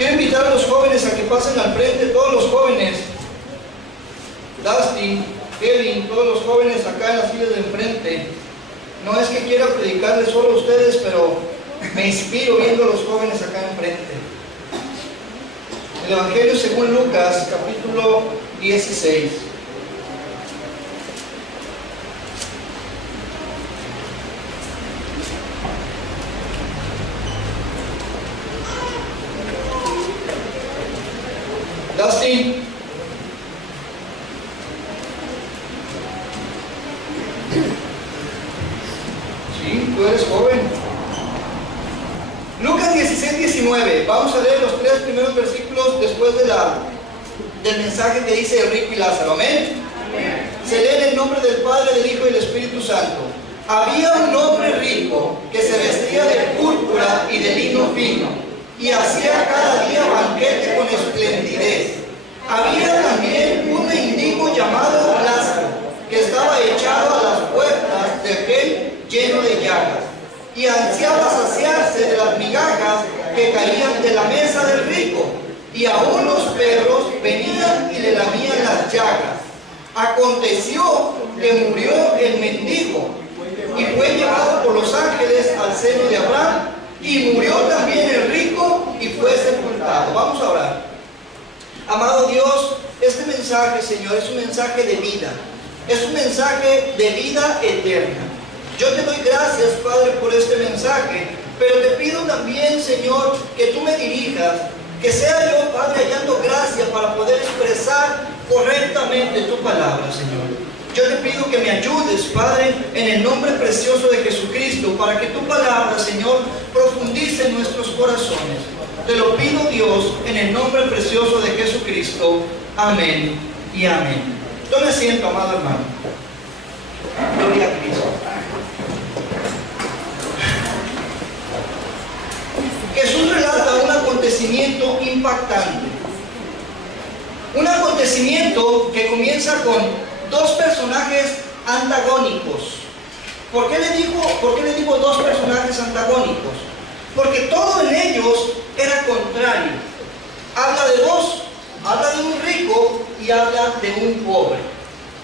Quiero invitar a los jóvenes a que pasen al frente, todos los jóvenes, Dustin, Kevin, todos los jóvenes acá en las filas de enfrente. No es que quiera predicarles solo a ustedes, pero me inspiro viendo a los jóvenes acá enfrente. El Evangelio según Lucas, capítulo 16. Dustin. Sí, tú eres joven. Lucas 16, 19. Vamos a leer los 3 primeros versículos después del mensaje que dice el rico y Lázaro. Amén. Amén. Se lee en el nombre del Padre, del Hijo y del Espíritu Santo. Había un hombre rico que se vestía de púrpura y de lino fino, y hacía cada día banquete con esplendidez. Había también un mendigo llamado Lázaro, que estaba echado a las puertas de aquel lleno de llagas, y ansiaba saciarse de las migajas que caían de la mesa del rico, y aún los perros venían y le lamían las llagas. Aconteció que murió el mendigo, y fue llevado por los ángeles al seno de Abraham, y murió también el rico y fue sepultado. Vamos a orar. Amado Dios, este mensaje, Señor, es un mensaje de vida. Es un mensaje de vida eterna. Yo te doy gracias, Padre, por este mensaje, pero te pido también, Señor, que tú me dirijas, que sea yo, Padre, hallando gracia para poder expresar correctamente tu palabra, Señor. Yo te pido que me ayudes, Padre, en el nombre precioso de Jesucristo, para que tu palabra, Señor, profundice en nuestros corazones. Te lo pido, Dios, en el nombre precioso de Jesucristo. Amén y amén. Tome asiento, amado hermano. Gloria a Cristo. Jesús relata un acontecimiento impactante. Un acontecimiento que comienza con 2 personajes antagónicos. ¿Por qué le digo 2 personajes antagónicos? Porque todo en ellos era contrario. Habla de 2, habla de un rico y habla de un pobre.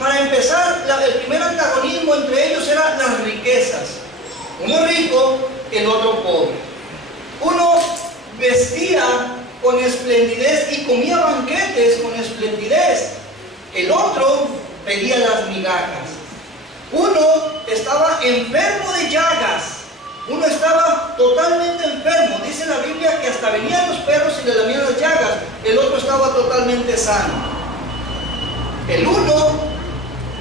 Para empezar, el primer antagonismo entre ellos era las riquezas. Uno rico, el otro pobre. Uno vestía con esplendidez y comía banquetes con esplendidez. El otro pedía las migajas. Uno estaba enfermo de llagas. Uno estaba totalmente enfermo. Dice la Biblia que hasta venían los perros y le lamían las llagas. El otro estaba totalmente sano. El uno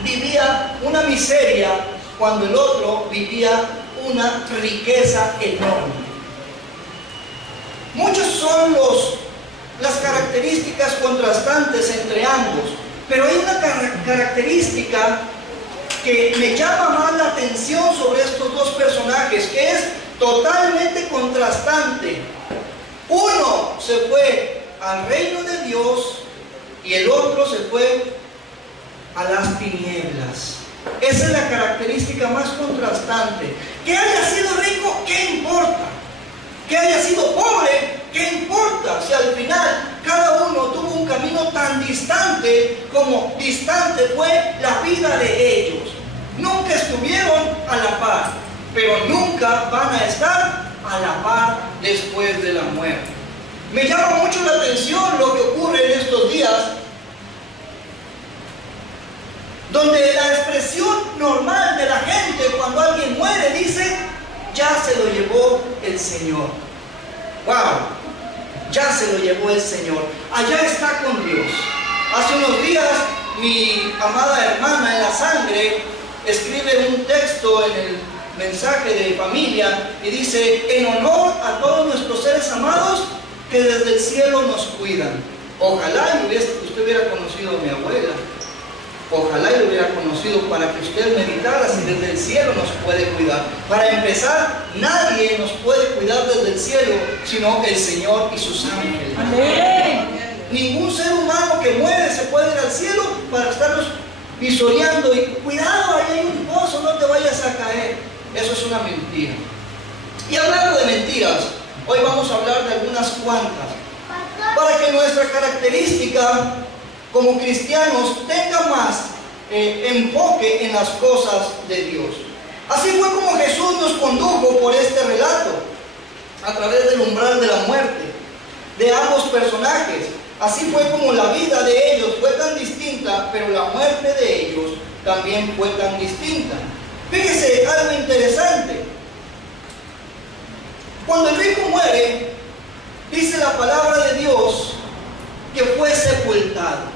vivía una miseria cuando el otro vivía una riqueza enorme. Muchas son las características contrastantes entre ambos. Pero hay una característica que me llama más la atención sobre estos 2 personajes, que es totalmente contrastante. Uno se fue al reino de Dios y el otro se fue a las tinieblas. Esa es la característica más contrastante. Que haya sido rico, ¿qué importa? Que haya sido pobre, ¿qué importa? Si al final cada uno tuvo un camino tan distante como distante fue la vida de ellos. Nunca estuvieron a la par, pero nunca van a estar a la par después de la muerte. Me llama mucho la atención lo que ocurre en estos días, donde la expresión normal de la gente cuando alguien muere dice: ya se lo llevó el Señor. ¡Wow! Ya se lo llevó el Señor. Allá está con Dios. Hace unos días mi amada hermana en la sangre escribe un texto en el mensaje de familia y dice: en honor a todos nuestros seres amados que desde el cielo nos cuidan. Ojalá usted hubiera conocido a mi abuela. Ojalá lo hubiera conocido para que usted meditara si desde el cielo nos puede cuidar. Para empezar, nadie nos puede cuidar desde el cielo sino el Señor y sus ángeles. Amén. Ningún ser humano que muere se puede ir al cielo para estarnos visoreando y cuidado, ahí hay un pozo, no te vayas a caer. Eso es una mentira. Y hablando de mentiras, hoy vamos a hablar de algunas cuantas. para que nuestra característica como cristianos tenga más enfoque en las cosas de Dios. Así fue como Jesús nos condujo por este relato, a través del umbral de la muerte de ambos personajes. Así fue como la vida de ellos fue tan distinta, pero la muerte de ellos también fue tan distinta. Fíjese algo interesante. Cuando el rico muere, dice la palabra de Dios que fue sepultado.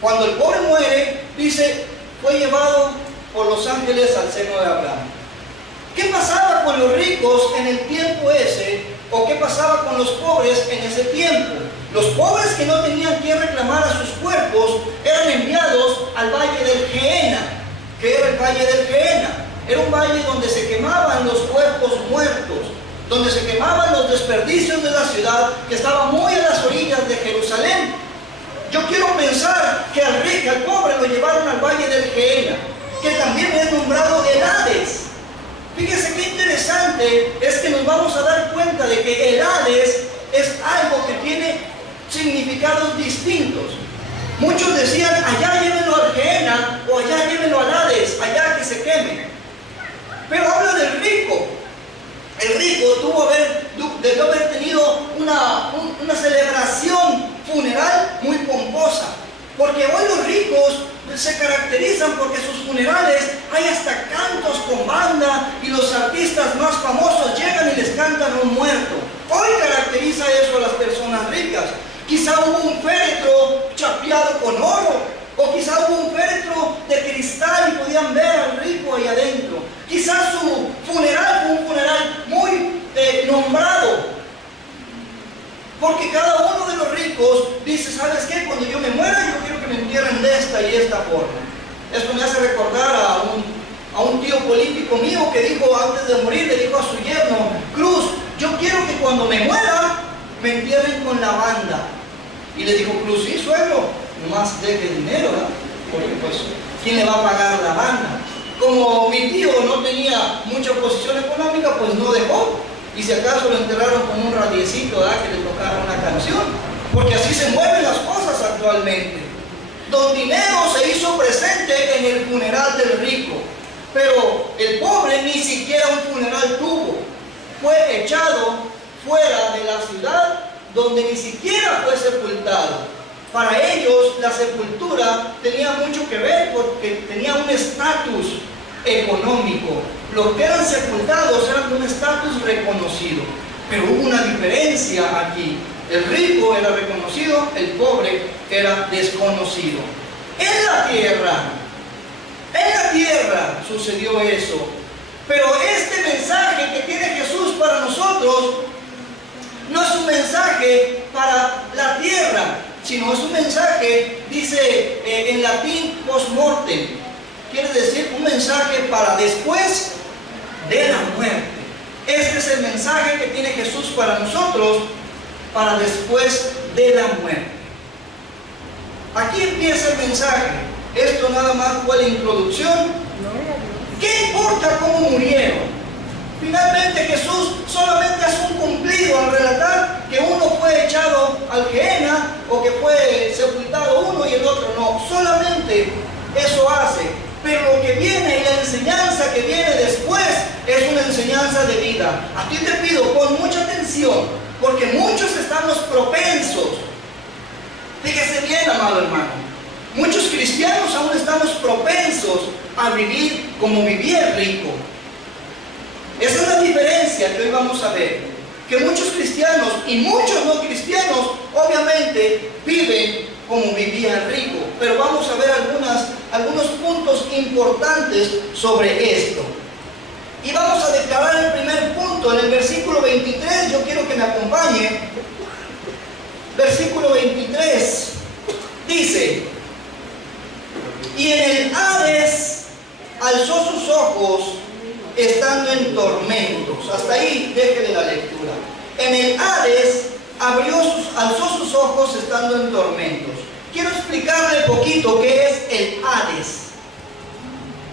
Cuando el pobre muere, dice, fue llevado por los ángeles al seno de Abraham. ¿Qué pasaba con los ricos en el tiempo ese? ¿O qué pasaba con los pobres en ese tiempo? Los pobres que no tenían quien reclamar a sus cuerpos eran enviados al valle del Gehenna. ¿Qué era el valle del Gehenna? Era un valle donde se quemaban los cuerpos muertos, donde se quemaban los desperdicios de la ciudad, que estaba muy a las orillas de Jerusalén. Yo quiero pensar que al rico, al pobre, lo llevaron al valle del Gehenna, que también es nombrado el Hades. Fíjese qué interesante es que nos vamos a dar cuenta de que el Hades es algo que tiene significados distintos. Muchos decían, allá llévenlo al Gehenna, o allá llévenlo al Hades, allá que se queme. Pero habla del rico. El rico debió haber tenido una celebración funeral muy pomposa. Porque hoy los ricos se caracterizan porque sus funerales hay hasta cantos con banda y los artistas más famosos llegan y les cantan a un muerto. Hoy caracteriza eso a las personas ricas. Quizá hubo un féretro chapeado con oro, o quizá hubo un féretro de cristal y podían ver al rico ahí adentro. Quizá su funeral fue un funeral muy nombrado, porque cada uno de los ricos dice, ¿sabes qué? Cuando yo me muera, yo quiero que me entierren de esta y esta forma. Esto me hace recordar a un tío político mío que dijo, antes de morir, le dijo a su yerno, Cruz, yo quiero que cuando me muera, me entierren con la banda. Y le dijo Cruz, sí, suegro, nomás deje dinero, ¿no? Porque pues, ¿quién le va a pagar la banda? Como mi tío no tenía mucha posición económica, pues no dejó. Y si acaso lo enterraron con un radiecito, ¿verdad? Que le tocara una canción. Porque así se mueven las cosas actualmente. Don Dinero se hizo presente en el funeral del rico, pero el pobre ni siquiera un funeral tuvo. Fue echado fuera de la ciudad, donde ni siquiera fue sepultado. Para ellos la sepultura tenía mucho que ver porque tenía un estatus económico. Los que eran sepultados eran de un estatus reconocido. Pero hubo una diferencia aquí. El rico era reconocido, el pobre era desconocido. En la tierra sucedió eso. Pero este mensaje que tiene Jesús para nosotros no es un mensaje para la tierra, sino es un mensaje, dice en latín, post mortem. Quiere decir un mensaje para después de la muerte. Este es el mensaje que tiene Jesús para nosotros, para después de la muerte. Aquí empieza el mensaje. Esto nada más fue la introducción. ¿Qué importa cómo murieron? Finalmente Jesús solamente hace un cumplido al relatar que uno fue echado al Gehenna o que fue sepultado uno y el otro no. Solamente eso hace. Pero lo que viene y la enseñanza que viene después es una enseñanza de vida. A ti te pido, pon mucha atención, porque muchos estamos propensos. Fíjese bien, amado hermano. Muchos cristianos aún estamos propensos a vivir como vivía el rico. Esa es la diferencia que hoy vamos a ver. Que muchos cristianos y muchos no cristianos obviamente viven como vivía el rico. Pero vamos a ver algunos puntos importantes sobre esto. Y vamos a declarar el primer punto en el versículo 23. Yo quiero que me acompañe. Versículo 23 dice: y en el Hades alzó sus ojos estando en tormentos. Hasta ahí déjele la lectura. En el Hades alzó sus ojos estando en tormentos. Quiero explicarle poquito qué es el Hades.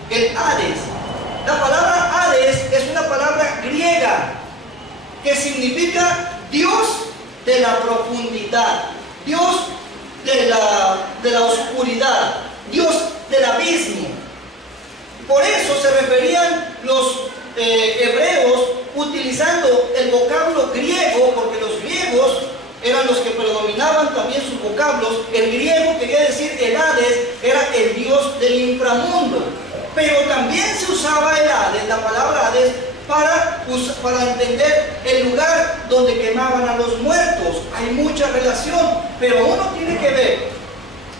El Hades. La palabra Hades es una palabra griega que significa Dios de la profundidad, Dios de la oscuridad, Dios del abismo. Por eso se referían los hebreos utilizando el vocablo griego, porque los griegos eran los que predominaban también sus vocablos. El griego quería decir el Hades, era el dios del inframundo. Pero también se usaba el Hades, la palabra Hades, para entender el lugar donde quemaban a los muertos. Hay mucha relación, pero uno tiene que ver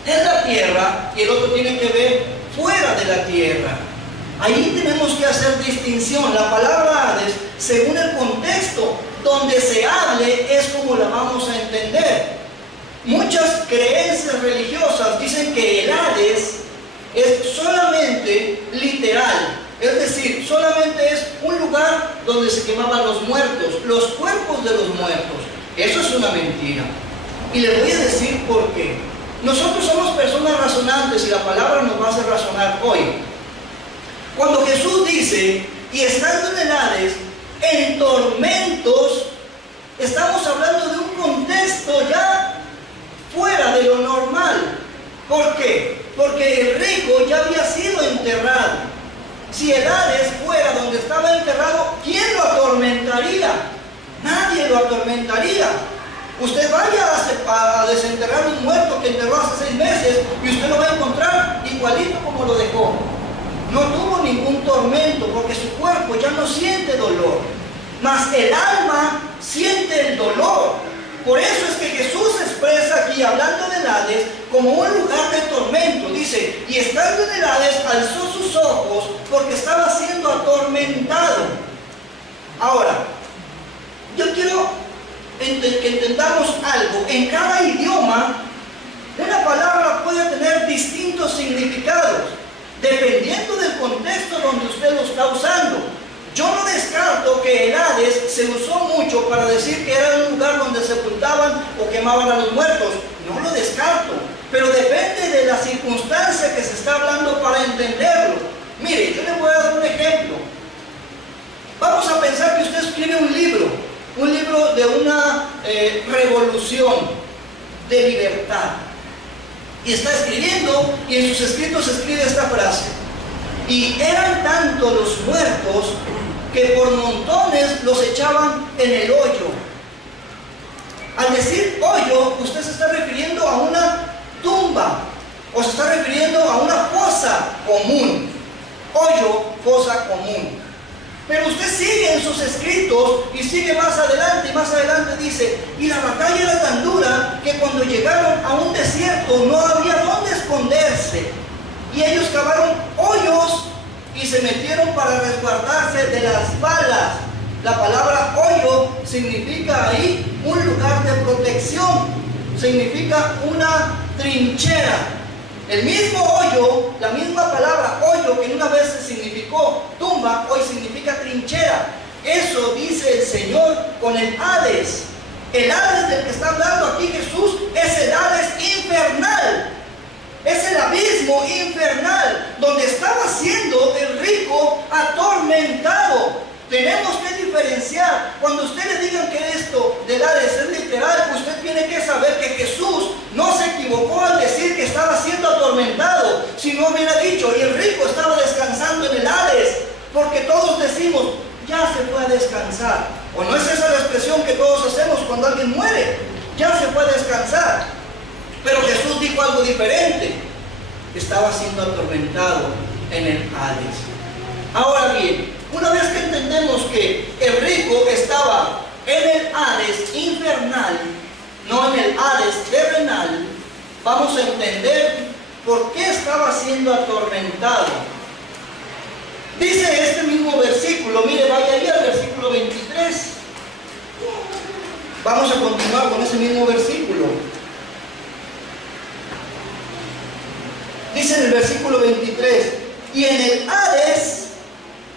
en la tierra y el otro tiene que ver fuera de la tierra. Ahí tenemos que hacer distinción. La palabra Hades, según el contexto donde se hable, es como la vamos a entender. Muchas creencias religiosas dicen que el Hades es solamente literal, es decir, solamente es un lugar donde se quemaban los muertos, los cuerpos de los muertos. Eso es una mentira. Y les voy a decir por qué. Nosotros somos personas razonantes y la palabra nos va a hacer razonar hoy. Cuando Jesús dice, y estando en el Hades, en tormentos, estamos hablando de un contexto ya fuera de lo normal. ¿Por qué? Porque el rico ya había sido enterrado. Si el Hades fuera donde estaba enterrado, ¿quién lo atormentaría? Nadie lo atormentaría. Usted vaya a desenterrar un muerto que enterró hace 6 meses y usted lo va a encontrar igualito como lo dejó. No tuvo ningún tormento porque su cuerpo ya no siente dolor, mas el alma siente el dolor. Por eso es que Jesús expresa aquí, hablando del Hades, como un lugar de tormento. Dice, y estando en el Hades, alzó sus ojos porque estaba siendo atormentado. Ahora, yo quiero que entendamos algo. En cada idioma, una palabra puede tener distintos significados, dependiendo del contexto donde usted lo está usando. Yo no descarto que el Hades se usó mucho para decir que era un lugar donde sepultaban o quemaban a los muertos. No lo descarto, pero depende de la circunstancia que se está hablando para entenderlo. Mire, yo le voy a dar un ejemplo. Vamos a pensar que usted escribe un libro de una revolución de libertad. Y está escribiendo, y en sus escritos escribe esta frase: y eran tantos los muertos que por montones los echaban en el hoyo. Al decir hoyo, usted se está refiriendo a una tumba, o se está refiriendo a una fosa común. Hoyo, fosa común. Pero usted sigue en sus escritos y sigue más adelante, y más adelante dice, y la batalla era tan dura que cuando llegaron a un desierto no había dónde esconderse. Y ellos cavaron hoyos y se metieron para resguardarse de las balas. La palabra hoyo significa ahí un lugar de protección, significa una trinchera. El mismo hoyo, la misma palabra hoyo que una vez significó tumba, hoy significa trinchera. Eso dice el Señor con el Hades. El Hades del que está hablando aquí Jesús es el Hades infernal. Es el abismo infernal donde estaba siendo el rico atormentado. Tenemos que diferenciar. Cuando usted le digan que esto del Hades es literal, usted tiene que saber que Jesús no se equivocó al decir que estaba siendo atormentado. Si no hubiera dicho, y el rico estaba descansando en el Hades, porque todos decimos, ya se puede descansar. ¿O no es esa la expresión que todos hacemos cuando alguien muere? Ya se puede descansar. Pero Jesús dijo algo diferente. Estaba siendo atormentado en el Hades. Ahora bien, una vez que entendemos que el rico estaba en el Hades infernal, no en el Hades terrenal, vamos a entender por qué estaba siendo atormentado. Dice este mismo versículo, mire, vaya ahí al versículo 23. Vamos a continuar con ese mismo versículo. Dice en el versículo 23, y en el Hades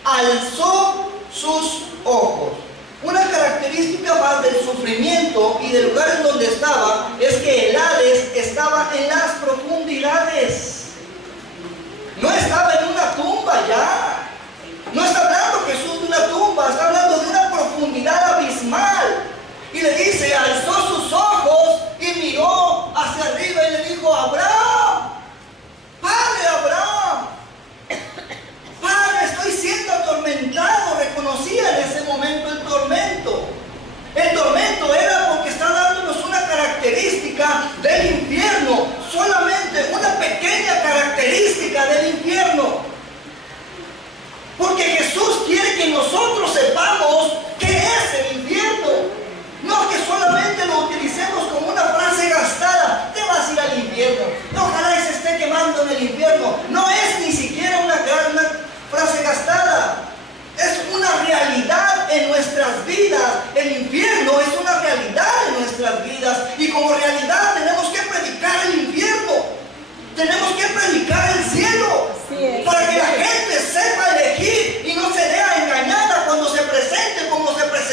alzó sus ojos. Una característica más del sufrimiento y del lugar en donde estaba es que el Hades estaba en las profundidades. No estaba en una tumba ya. No está hablando Jesús de una tumba, está hablando de una profundidad abismal. Y le dice, alzó sus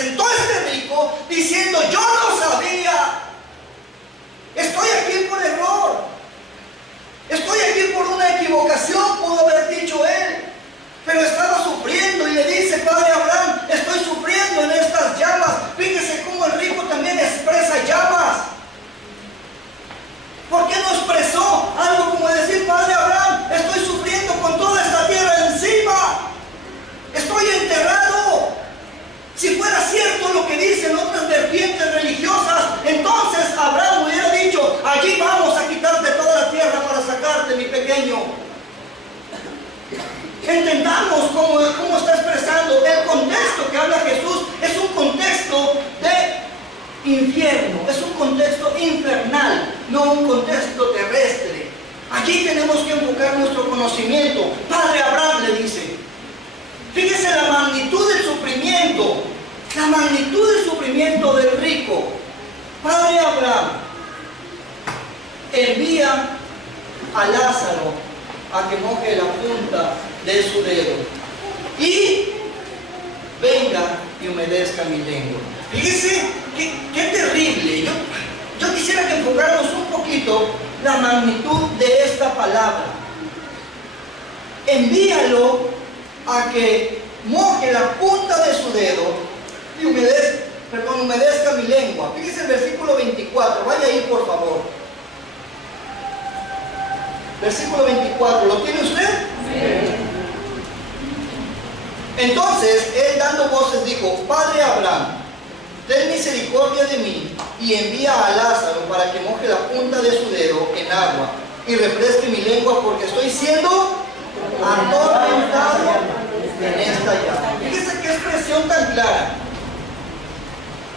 presentó este rico diciendo: yo no sabía, estoy aquí por error, estoy aquí por una equivocación, pudo haber dicho él, pero estaba sufriendo, y le dice: Padre Abraham, estoy sufriendo en estas llamas. Fíjese cómo el rico también expresa llamas. ¿Por qué no expresó algo como decir: Padre Abraham, estoy sufriendo con toda esta tierra encima, estoy enterrado? Si fuera cierto lo que dicen otras vertientes religiosas, entonces Abraham hubiera dicho: allí vamos a quitarte toda la tierra para sacarte, mi pequeño. Entendamos cómo está expresando. El contexto que habla Jesús es un contexto de infierno, es un contexto infernal, no un contexto terrestre. Allí tenemos que enfocar nuestro conocimiento. Padre Abraham, le dice. Fíjese la magnitud del sufrimiento, la magnitud del sufrimiento del rico. Padre Abraham envía a Lázaro a que moje la punta de su dedo y venga y humedezca mi lengua. Fíjese qué terrible. Yo quisiera que enfocáramos un poquito la magnitud de esta palabra. Envíalo a que moje la punta de su dedo y humedezca mi lengua. Fíjese el versículo 24, vaya ahí por favor. Versículo 24, ¿lo tiene usted? Sí. Entonces él, dando voces, dijo: Padre Abraham, ten misericordia de mí y envía a Lázaro para que moje la punta de su dedo en agua y refresque mi lengua, porque estoy siendo atormentado en esta llama. Fíjese qué expresión tan clara.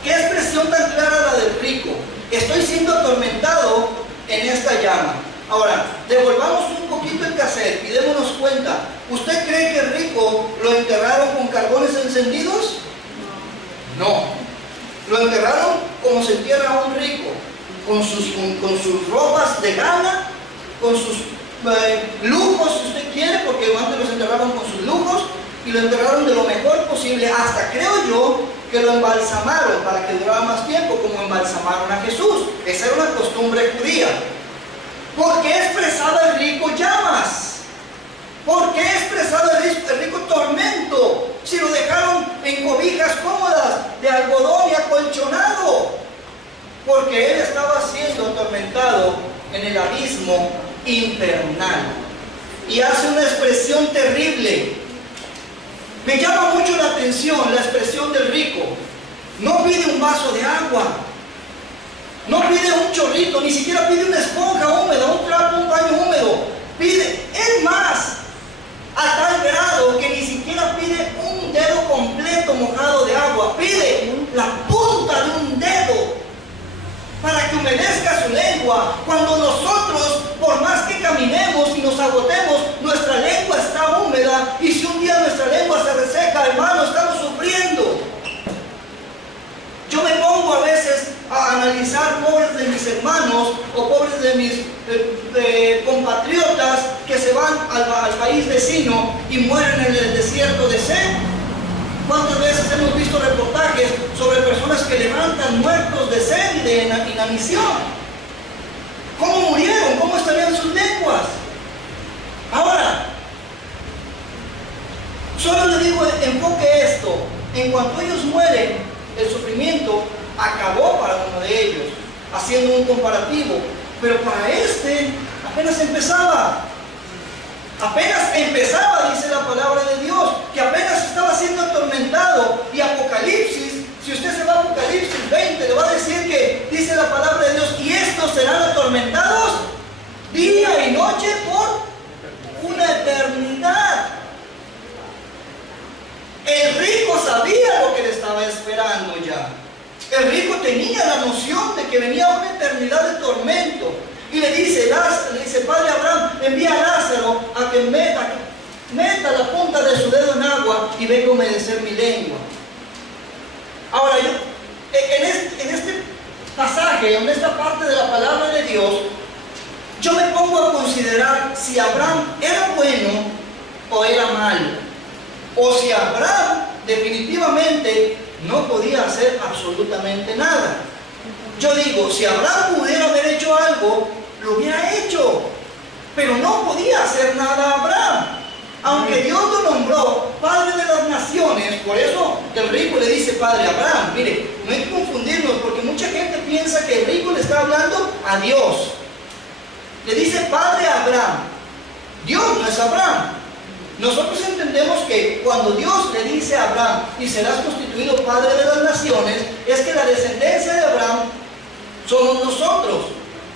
Qué expresión tan clara la del rico. Estoy siendo atormentado en esta llama. Ahora, devolvamos un poquito el cassette y démonos cuenta. ¿Usted cree que el rico lo enterraron con carbones encendidos? No. Lo enterraron como se entierra a un rico, con sus ropas de gala, con sus lujos, si usted quiere, porque antes los enterraban con sus lujos, y lo enterraron de lo mejor posible. Hasta creo yo que lo embalsamaron para que durara más tiempo, como embalsamaron a Jesús. Esa era una costumbre judía. ¿Por qué expresaba el rico llamas? ¿Por qué expresaba el rico tormento? Si lo dejaron en cobijas cómodas de algodón y acolchonado. Porque él estaba siendo atormentado en el abismo infernal. Y hace una expresión terrible. Me llama mucho la atención la expresión del rico. No pide un vaso de agua, no pide un chorrito, ni siquiera pide una esponja húmeda, un trapo, un paño húmedo. Pide, es más, a tal grado que ni siquiera pide un dedo completo mojado de agua. Pide la punta de un dedo para que humedezca su lengua. Cuando nosotros, por más que caminemos y nos agotemos, nuestra lengua está húmeda, y si un día nuestra lengua se reseca, hermano, estamos sufriendo. Yo me pongo a veces a analizar pobres de mis hermanos o pobres de mis compatriotas que se van al país vecino y mueren en el desierto de sed. ¿Cuántas veces hemos visto reportajes sobre personas que levantan muertos de sed y de inanición? ¿Cómo murieron? ¿Cómo estarían sus lenguas? Ahora, solo le digo, enfoque esto. En cuanto ellos mueren, el sufrimiento acabó para uno de ellos, haciendo un comparativo. Pero para este apenas empezaba. Apenas empezaba, dice la palabra de Dios, que apenas estaba siendo atormentado. Y Apocalipsis, si usted se va a Apocalipsis 20, le va a decir que dice la palabra de Dios: y estos serán atormentados día y noche por una eternidad. El rico sabía lo que le estaba esperando ya. El rico tenía la noción de que venía una eternidad de tormento. Y le dice, Padre Abraham, envía a Lázaro a que meta la punta de su dedo en agua y venga a humedecer mi lengua. Ahora, en este pasaje, en esta parte de la palabra de Dios, yo me pongo a considerar si Abraham era bueno o era malo. O si Abraham definitivamente no podía hacer absolutamente nada. Yo digo, si Abraham pudiera haber hecho algo, lo hubiera hecho, pero no podía hacer nada Abraham. Aunque Dios lo nombró padre de las naciones, por eso el rico le dice padre a Abraham. Mire, no hay que confundirnos, porque mucha gente piensa que el rico le está hablando a Dios. Le dice padre a Abraham. Dios no es Abraham. Nosotros entendemos que cuando Dios le dice a Abraham, y serás constituido padre de las naciones, es que la descendencia de Abraham somos nosotros,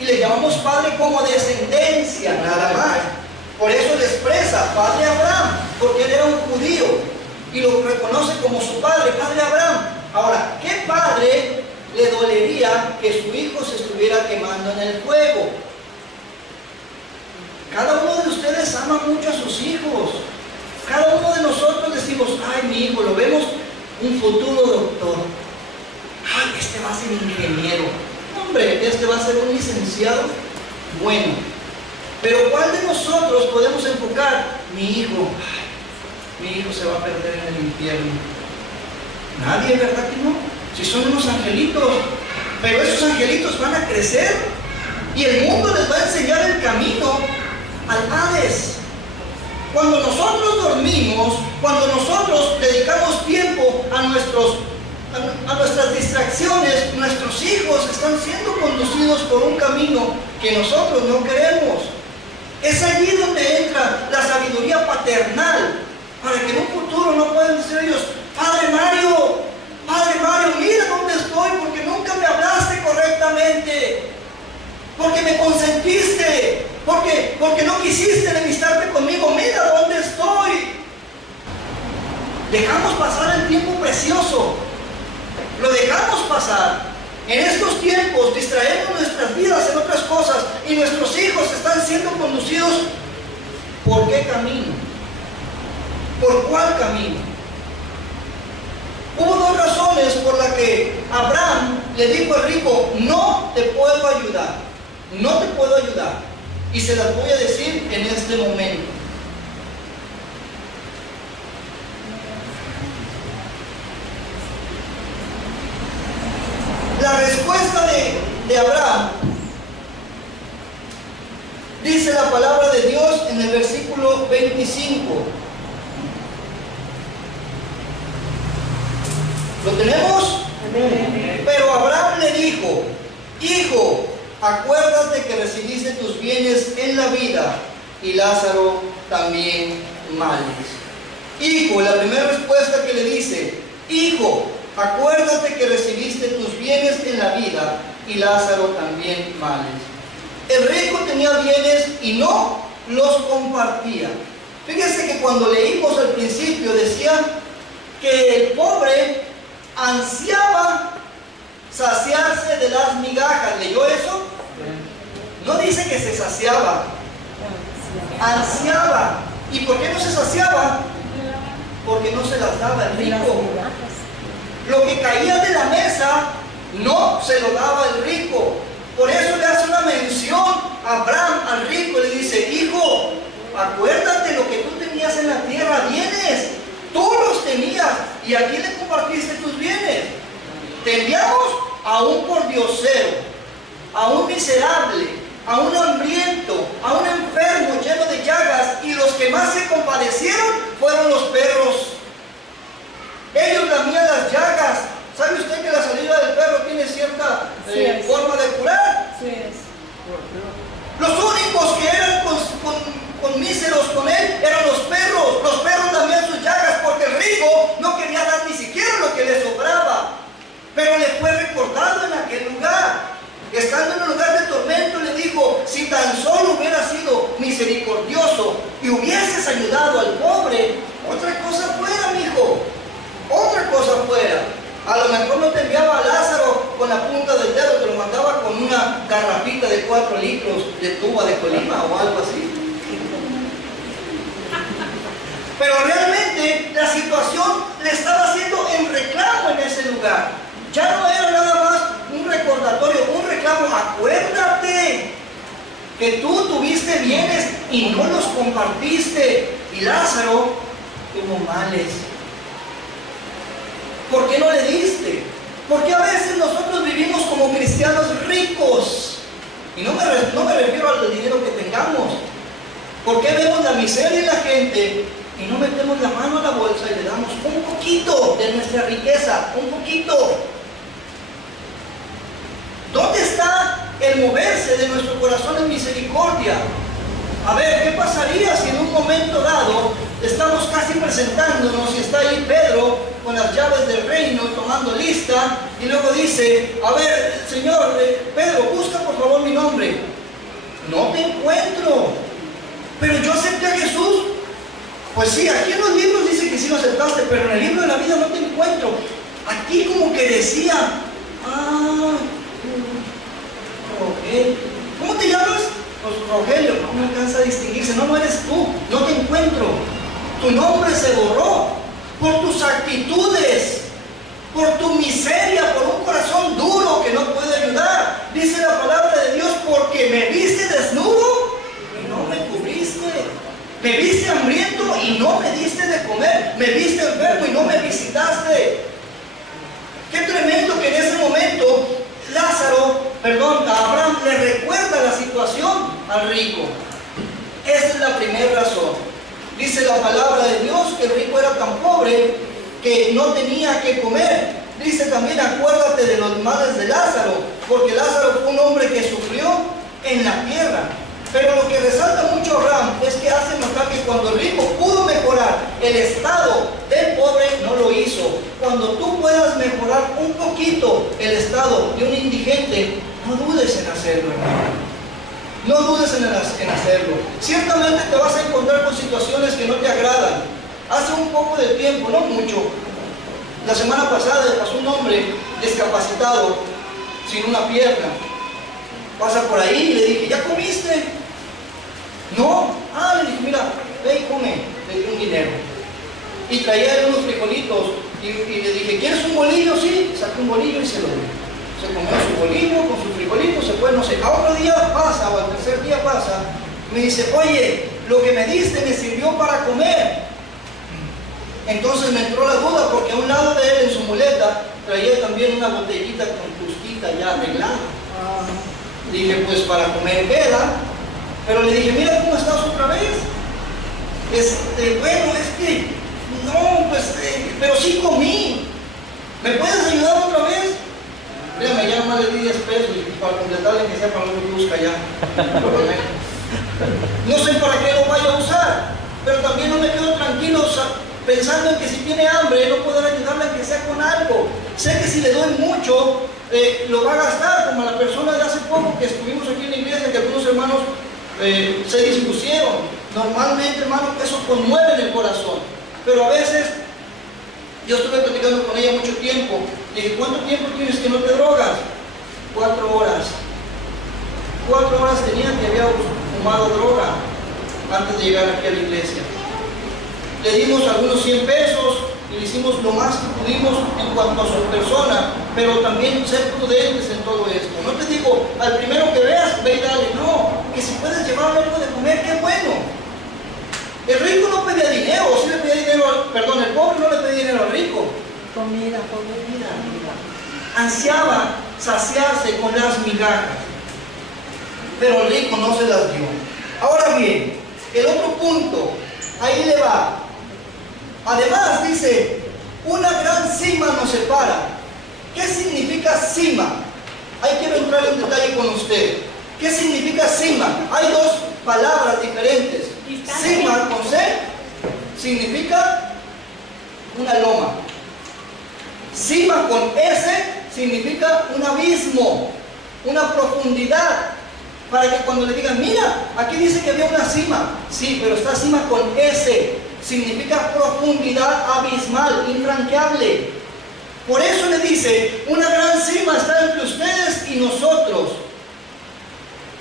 y le llamamos padre como descendencia, nada más. Por eso le expresa padre Abraham, porque él era un judío, y lo reconoce como su padre, padre Abraham. Ahora, ¿qué padre le dolería que su hijo se estuviera quemando en el fuego? Cada uno de ustedes ama mucho a sus hijos. Cada uno de nosotros decimos, ay, mi hijo, lo vemos un futuro doctor. Ay, este va a ser ingeniero. Hombre, este va a ser un licenciado. Bueno, pero ¿cuál de nosotros podemos enfocar? Mi hijo. Ay, mi hijo se va a perder en el infierno. Nadie, ¿verdad que no? Si son unos angelitos. Pero esos angelitos van a crecer y el mundo les va a enseñar el camino al Hades. Cuando nosotros dormimos, cuando nosotros dedicamos tiempo a nuestras distracciones, nuestros hijos están siendo conducidos por un camino que nosotros no queremos. Es allí donde entra la sabiduría paternal, para que en un futuro no puedan decir ellos, Padre Mario, mira dónde estoy, porque nunca me hablaste correctamente, porque me consentiste, porque no quisiste enemistarte conmigo, mira dónde estoy. Dejamos pasar el tiempo precioso, lo dejamos pasar. En estos tiempos distraemos nuestras vidas en otras cosas y nuestros hijos están siendo conducidos. ¿Por qué camino? ¿Por cuál camino? Hubo dos razones por las que Abraham le dijo al rico, no te puedo ayudar, no te puedo ayudar. Y se las voy a decir en este momento. La respuesta de Abraham, dice la palabra de Dios en el versículo 25. ¿Lo tenemos? Amén. Pero Abraham le dijo, hijo, acuérdate que recibiste tus bienes en la vida y Lázaro también males. Hijo, la primera respuesta que le dice, hijo, acuérdate que recibiste tus bienes en la vida y Lázaro también males. El rico tenía bienes y no los compartía. Fíjense que cuando leímos al principio decía que el pobre ansiaba saciarse de las migajas. ¿Leyó eso? No dice que se saciaba, ansiaba. ¿Y por qué no se saciaba? Porque no se las daba el rico. Lo que caía de la mesa no se lo daba el rico. Por eso le hace una mención a Abraham al rico y le dice, hijo, acuérdate lo que tú tenías en la tierra, bienes, tú los tenías y a quién le compartiste tus bienes. Te enviamos a un pordiosero, a un miserable, a un hambriento, a un enfermo lleno de llagas, y los que más se compadecieron fueron los perros. Ellos lamían las llagas. ¿Sabe usted que la salida del perro tiene cierta forma de curar? Sí es. Los únicos que eran con míseros con él eran los perros. Los perros lamían sus llagas porque el rico no quería dar ni siquiera lo que le sobraba. Pero le fue recordado en aquel lugar. Estando en un lugar de tormento, le dijo, si tan solo hubieras sido misericordioso y hubieses ayudado al pobre, otra cosa fuera, mi hijo. Otra cosa fuera. A lo mejor no te enviaba a Lázaro con la punta del dedo, te lo mandaba con una garrafita de 4 litros de tuba de Colima o algo así. Pero realmente la situación le estaba haciendo en reclamo en ese lugar. Ya no era nada más un recordatorio, un reclamo. Acuérdate que tú tuviste bienes y no los compartiste. Y Lázaro tuvo males. ¿Por qué no le diste? Porque a veces nosotros vivimos como cristianos ricos. Y no me refiero al dinero que tengamos. ¿Por qué vemos la miseria en la gente y no metemos la mano a la bolsa y le damos un poquito de nuestra riqueza? Un poquito. ¿Dónde está el moverse de nuestro corazón en misericordia? A ver, ¿qué pasaría si en un momento dado estamos casi presentándonos y está ahí Pedro con las llaves del reino tomando lista y luego dice, a ver, Señor, Pedro, busca por favor mi nombre? No te encuentro. Pero yo acepté a Jesús. Pues sí, aquí en los libros dice que sí lo aceptaste, pero en el libro de la vida no te encuentro. Aquí como que decía, Rogelio. ¿Cómo te llamas? Pues Rogelio. No me alcanza a distinguirse. No eres tú. No te encuentro. Tu nombre se borró por tus actitudes, por tu miseria, por un corazón duro que no puede ayudar. Dice la palabra de Dios, porque me viste desnudo y no me cubriste. Me viste hambriento y no me diste de comer. Me viste enfermo y no me visitaste. Qué tremendo que en ese momento Abraham le recuerda la situación al rico. Esa es la primera razón. Dice la palabra de Dios que el rico era tan pobre que no tenía que comer. Dice también, acuérdate de los males de Lázaro, porque Lázaro fue un hombre que sufrió en la tierra. Pero lo que resalta mucho Abraham es que hace notar que cuando el rico pudo mejorar el estado del pobre, no lo hizo. Cuando tú puedas mejorar un poquito el estado de un indigente, no dudes en hacerlo, hermano. No dudes en hacerlo. Ciertamente te vas a encontrar con situaciones que no te agradan. Hace un poco de tiempo, no mucho, la semana pasada pasó un hombre discapacitado, sin una pierna. Pasa por ahí y le dije, ¿ya comiste? No. Le dije, mira, ve y come. Le di un dinero. Y traía unos frijolitos. Y le dije, ¿quieres un bolillo? Sí. Saqué un bolillo y se lo di. Se comió su bolillo con sus frijolitos, se fue, no sé. A otro día pasa, o al tercer día pasa. Me dice, oye, lo que me diste me sirvió para comer. Entonces me entró la duda, porque a un lado de él, en su muleta, traía también una botellita con tustita ya arreglada. Dije, pues para comer queda. Pero le dije, mira cómo estás otra vez. Bueno, es que no, pues, pero sí comí. ¿Me puedes ayudar otra vez? Mira, me llama, le di 10 pesos y para completarle que sea para lo que busca ya. No sé para qué lo vaya a usar, pero también no me quedo tranquilo pensando en que si tiene hambre no poder ayudarle a que sea con algo. Sé que si le doy mucho, lo va a gastar, como a la persona de hace poco que estuvimos aquí en la iglesia, que algunos hermanos se dispusieron. Normalmente, hermano, eso conmueve en el corazón, pero a veces yo estuve platicando con ella mucho tiempo. Le dije, ¿cuánto tiempo tienes que no te drogas? 4 horas. 4 horas tenía que había fumado droga antes de llegar aquí a la iglesia. Le dimos algunos 100 pesos y le hicimos lo más que pudimos en cuanto a su persona, pero también ser prudentes en todo esto. No te digo, al primero que veas, ve y dale. No, que si puedes llevarle algo de comer, qué bueno. El rico no pedía dinero, o sí le pedía dinero, el pobre no le pedía dinero al rico. Comida. Ansiaba saciarse con las migajas, pero el rico no se las dio. Ahora bien, el otro punto, ahí le va. Además dice, una gran cima nos separa. ¿Qué significa cima? Ahí quiero entrar en detalle con usted. ¿Qué significa cima? Hay 2 palabras diferentes. Cima con C significa una loma. Cima con S significa un abismo, una profundidad. Para que cuando le digan, mira, aquí dice que había una cima. Sí, pero esta cima con S significa profundidad abismal, infranqueable. Por eso le dice, una gran cima está entre ustedes y nosotros.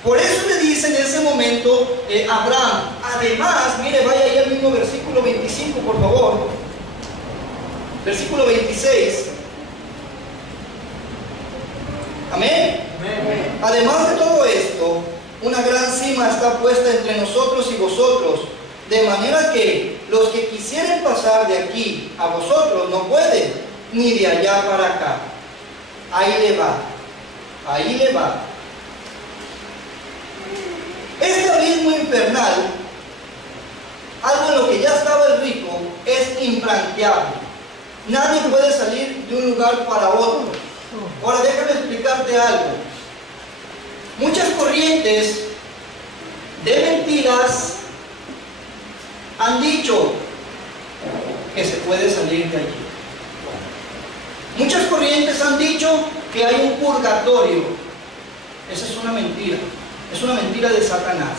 Por eso le dice en ese momento Abraham. Además, mire, vaya ahí al mismo versículo 25, por favor. Versículo 26. Amén. Amén. Además de todo esto, una gran cima está puesta entre nosotros y vosotros, de manera que los que quisieren pasar de aquí a vosotros no pueden, ni de allá para acá. Ahí le va, ahí le va. Este abismo infernal, algo en lo que ya estaba el rico, es infranqueable. Nadie puede salir de un lugar para otro. Ahora déjame explicarte algo. Muchas corrientes de mentiras han dicho que se puede salir de allí. Muchas corrientes han dicho que hay un purgatorio. Esa es una mentira. Es una mentira de Satanás.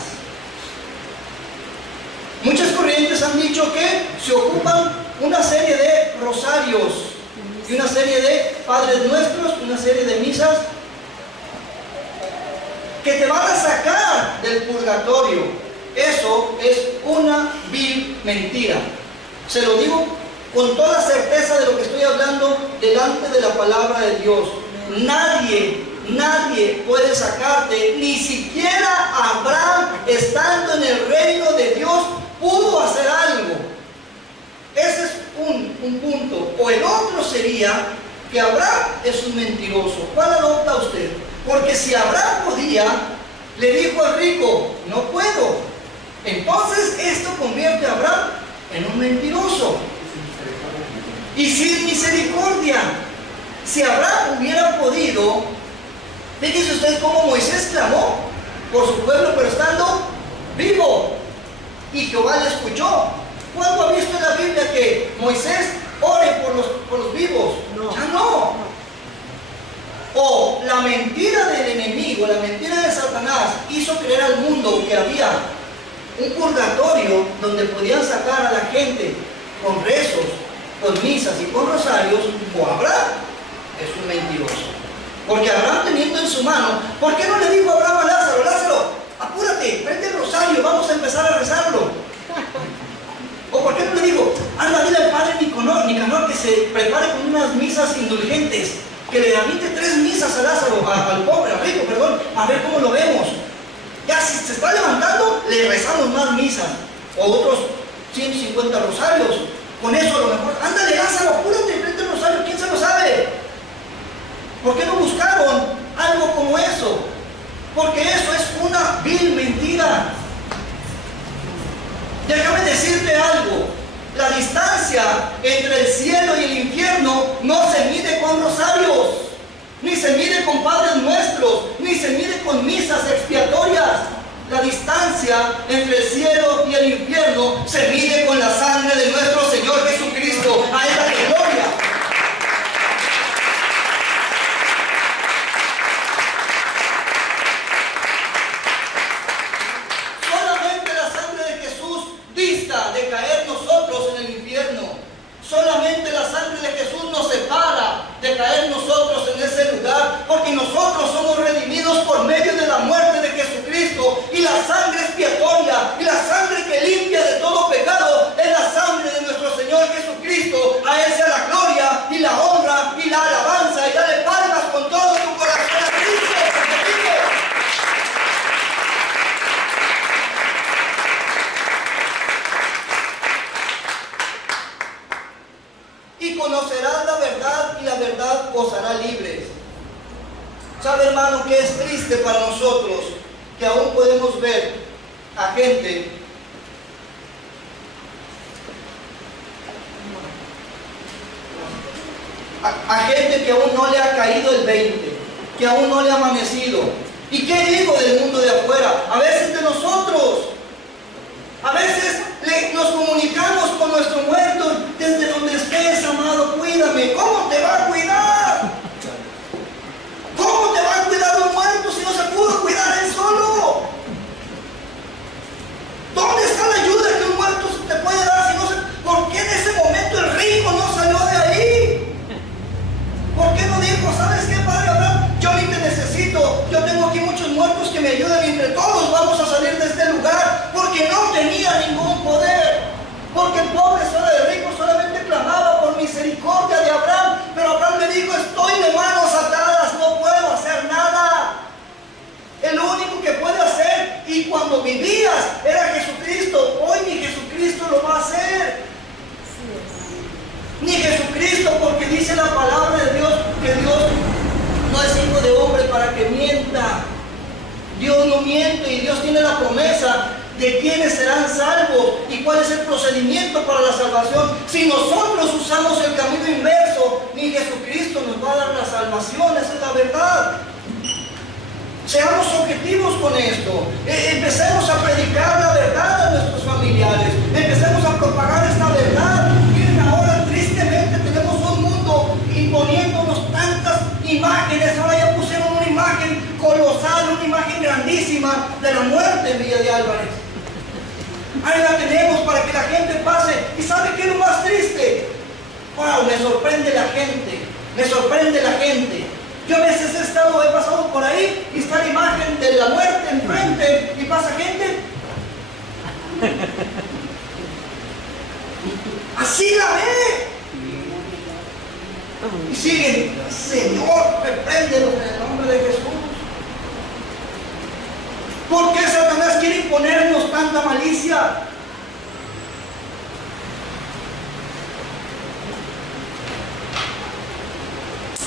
Muchas corrientes han dicho que se ocupan una serie de rosarios y una serie de Padres Nuestros, una serie de misas que te van a sacar del purgatorio. Eso es una vil mentira. Se lo digo con toda certeza de lo que estoy hablando delante de la palabra de Dios. Nadie puede sacarte, ni siquiera Abraham, estando en el reino de Dios, pudo hacer algo. Ese es un punto. O el otro sería que Abraham es un mentiroso. ¿Cuál adopta usted? Porque si Abraham podía, le dijo al rico, no puedo. Entonces esto convierte a Abraham en un mentiroso y sin misericordia. Si Abraham hubiera podido, fíjese usted cómo Moisés clamó por su pueblo, pero estando vivo, y Jehová le escuchó. ¿Cuándo ha visto en la Biblia que Moisés ore por los vivos? No. Ya no. O la mentira del enemigo, la mentira de Satanás hizo creer al mundo que había un purgatorio donde podían sacar a la gente con rezos, con misas y con rosarios. O Abraham es un mentiroso. Porque Abraham, teniendo en su mano, ¿por qué no le dijo Abraham a Lázaro, Lázaro, apúrate, prende el rosario, vamos a empezar a rezarlo? ¿O por qué no le digo, anda, dile al padre Nicanor que se prepare con unas misas indulgentes, que le admite 3 misas a Lázaro, al pobre, al rico, perdón, a ver cómo lo vemos? Ya si se está levantando, le rezamos más misas, o otros 150 rosarios. Con eso a lo mejor, ándale Lázaro, apúrate, prende el rosario, ¿quién se lo sabe? ¿Por qué no buscaron algo como eso? Porque eso es una vil mentira. Déjame decirte algo. La distancia entre el cielo y el infierno no se mide con rosarios, ni se mide con Padres Nuestros, ni se mide con misas expiatorias. La distancia entre el cielo y el infierno se mide con la sangre de nuestro Señor Jesucristo. A Él la gloria. De caer nosotros en el infierno. Solamente la sangre de Jesús nos separa de caer nosotros en ese lugar, porque nosotros somos redimidos por medio de la muerte de Jesucristo, y la sangre expiatoria y la sangre que limpia de todo pecado es la sangre de nuestro Señor Jesucristo. A Él sea la gloria y la honra y la alabanza, y dale palmas con todo tu corazón a Cristo. Y conocerás la verdad, y la verdad os hará libres. ¿Sabe, hermano, que es triste para nosotros que aún podemos ver a gente que aún no le ha caído el 20, que aún no le ha amanecido? ¿Y qué digo del mundo de afuera? A veces de nosotros. A veces nos comunicamos con nuestro muerto: desde donde estés, amado, cuídame. ¿Cómo te va a cuidar? ¿Cómo te va a cuidar un muerto si no se pudo cuidar él solo? ¿Dónde está la ayuda que un muerto te puede dar si no se... ¿Por qué en ese momento el rico no salió de ahí? ¿Por qué no dijo, sabes qué, padre Abraham? Yo ni te necesito, yo tengo aquí muchos muertos que me ayudan y entre todos vamos a salir de este lugar? Porque no tenía ningún poder. Porque el pobre rico solamente clamaba por misericordia de Abraham, pero Abraham le dijo: estoy de manos atadas, no puedo hacer nada. El único que puede hacer, y cuando vivías, era Jesucristo. Hoy ni Jesucristo lo va a hacer. Ni Jesucristo, porque dice la que mienta. Dios no miente y Dios tiene la promesa de quiénes serán salvos y cuál es el procedimiento para la salvación. Si nosotros usamos el camino inverso, ni Jesucristo nos va a dar la salvación, esa es la verdad. Seamos objetivos con esto. Empecemos a predicar la verdad a nuestros familiares. Empecemos a propagar esta verdad. Miren, ahora tristemente tenemos un mundo imponiéndonos tantas imágenes. Ahora ya pusieron una imagen colosal, una imagen grandísima de la muerte en Villa de Álvarez. Ahí la tenemos para que la gente pase. ¿Y sabe qué es lo más triste? Wow, me sorprende la gente. Me sorprende la gente. Yo a veces he pasado por ahí y está la imagen de la muerte enfrente y pasa gente. Así la ve. Y siguen, Señor, repréndelo en el nombre de Jesús. ¿Por qué Satanás quiere imponernos tanta malicia?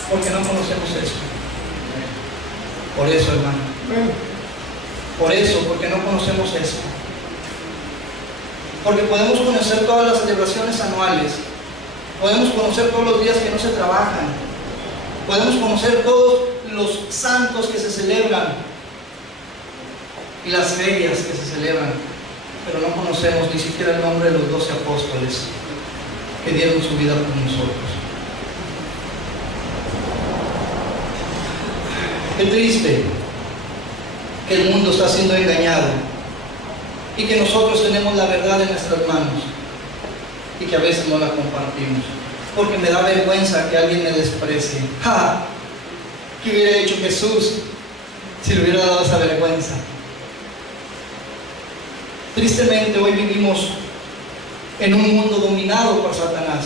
Porque no conocemos eso. Por eso, hermano. Por eso, porque no conocemos eso. Porque podemos conocer todas las celebraciones anuales. Podemos conocer todos los días que no se trabajan. Podemos conocer todos los santos que se celebran y las ferias que se celebran. Pero no conocemos ni siquiera el nombre de los 12 apóstoles que dieron su vida por nosotros. Qué triste que el mundo está siendo engañado y que nosotros tenemos la verdad en nuestras manos y que a veces no la compartimos, porque me da vergüenza que alguien me desprecie. ¡Ja! ¿Qué hubiera hecho Jesús si le hubiera dado esa vergüenza? Tristemente hoy vivimos en un mundo dominado por Satanás.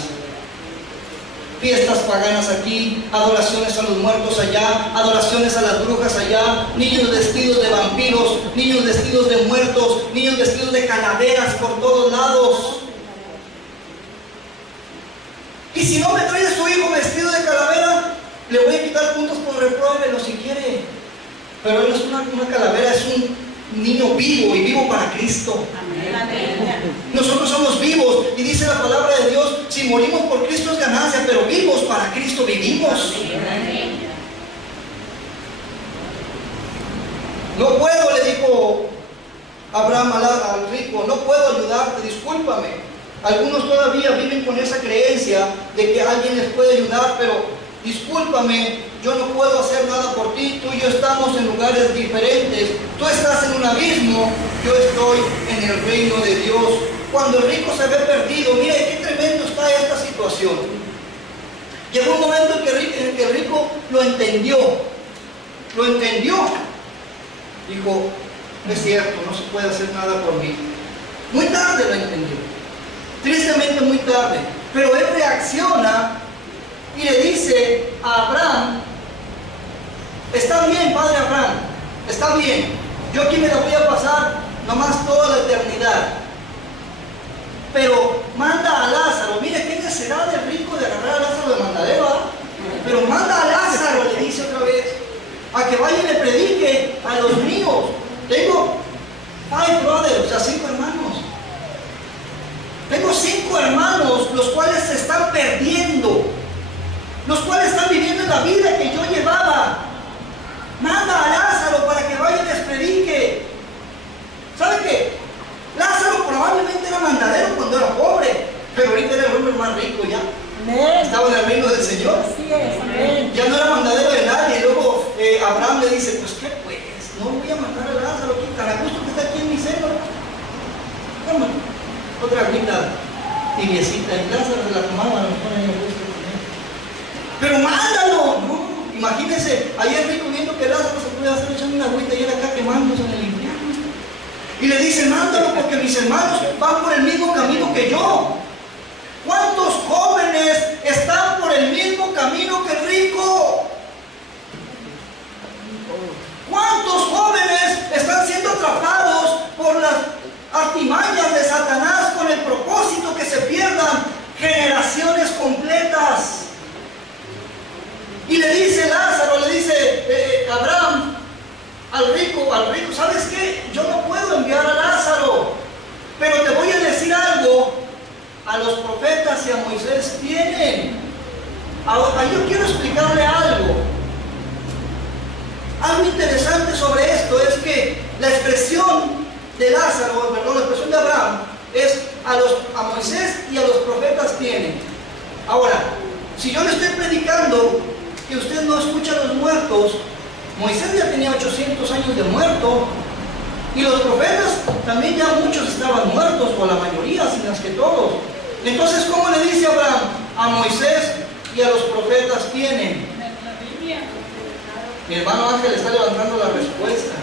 Fiestas paganas aquí, adoraciones a los muertos allá, adoraciones a las brujas allá, niños vestidos de vampiros, niños vestidos de muertos, niños vestidos de calaveras por todos lados. Y si no me trae a su hijo vestido de calavera, le voy a quitar puntos por repruébelo si quiere. Pero él no es una calavera, es un niño vivo y vivo para Cristo. Nosotros somos vivos y dice la palabra de Dios, si morimos por Cristo es ganancia, pero vivos para Cristo vivimos. No puedo, le dijo Abraham al rico, no puedo ayudarte, discúlpame. Algunos todavía viven con esa creencia de que alguien les puede ayudar, pero discúlpame, yo no puedo hacer nada por ti, tú y yo estamos en lugares diferentes, tú estás en un abismo, yo estoy en el reino de Dios. Cuando el rico se ve perdido, mire qué tremendo está esta situación. Llegó un momento en que el rico lo entendió, dijo, no es cierto, no se puede hacer nada por mí. Muy tarde lo entendió, tristemente muy tarde, pero él reacciona y le dice a Abraham, está bien, padre Abraham, está bien, yo aquí me la voy a pasar nomás toda la eternidad, pero manda a Lázaro. Mire qué necesidad del rico de agarrar a Lázaro de mandadero, ¿eh? Pero manda a Lázaro, le dice otra vez, a que vaya y le predique a los míos. Tengo 5 brothers, o sea 5 hermanos. Tengo 5 hermanos, los cuales se están perdiendo, los cuales están viviendo la vida que yo llevaba. Manda a Lázaro para que vaya y les predique. ¿Sabe qué? Lázaro probablemente era mandadero cuando era pobre, pero ahorita era el hombre más rico ya. Estaba en el reino del Señor. Ya no era mandadero de nadie. Y luego Abraham le dice, pues qué pues, no voy a mandar a Lázaro, que tan a gusto que está aquí en mi seno. Toma, otra agüita tibiecita, y Lázaro se la tomaba, no pone a gusto. Pero mándalo, no. Imagínense, ahí el rico viendo que Lázaro se puede hacer echando una agüita y él acá quemándose en el infierno. Y le dice, mándalo porque mis hermanos van por el mismo camino que yo. ¿Cuántos jóvenes están por el mismo camino que el rico? ¿Cuántos jóvenes están siendo atrapados por las artimañas de Satanás con el propósito que se pierdan generaciones completas? Y le dice Lázaro, le dice Abraham, a los profetas y a Moisés tienen. Ahora, yo quiero explicarle algo. Algo interesante sobre esto es que la expresión de Lázaro, perdón, la expresión de Abraham es a Moisés y a los profetas tienen. Ahora, si yo le estoy predicando que usted no escucha a los muertos, Moisés ya tenía 800 años de muerto, y los profetas también ya muchos estaban muertos, o la mayoría, si no es que todos. Entonces, ¿cómo le dice Abraham? A Moisés y a los profetas tienen. Mi hermano Ángel está levantando la respuesta.